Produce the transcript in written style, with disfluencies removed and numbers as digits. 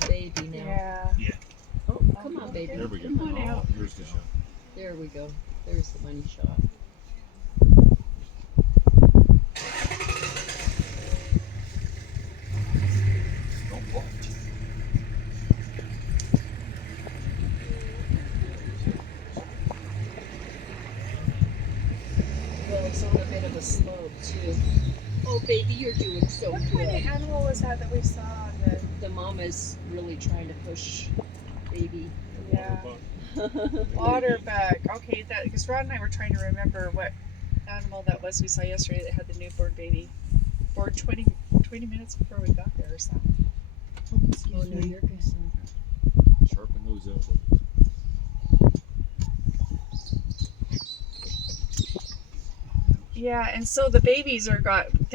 the baby now. Yeah. Yeah. Oh, come on, baby. There we go. Come on out. Here's the shot. There we go. There's the money shot. Don't walk. Well, it's on a bit of a slope too. Oh, baby, you're doing so What kind good. of animal was that we saw on the? The mama's really trying to push baby. Yeah. Waterbuck. Okay, that because Rod and I were trying to remember what animal that was we saw yesterday that had the newborn baby. Born 20 minutes before we got there or something. Oh, no, you're good. Sharpen those elbows. Yeah, and so the babies are got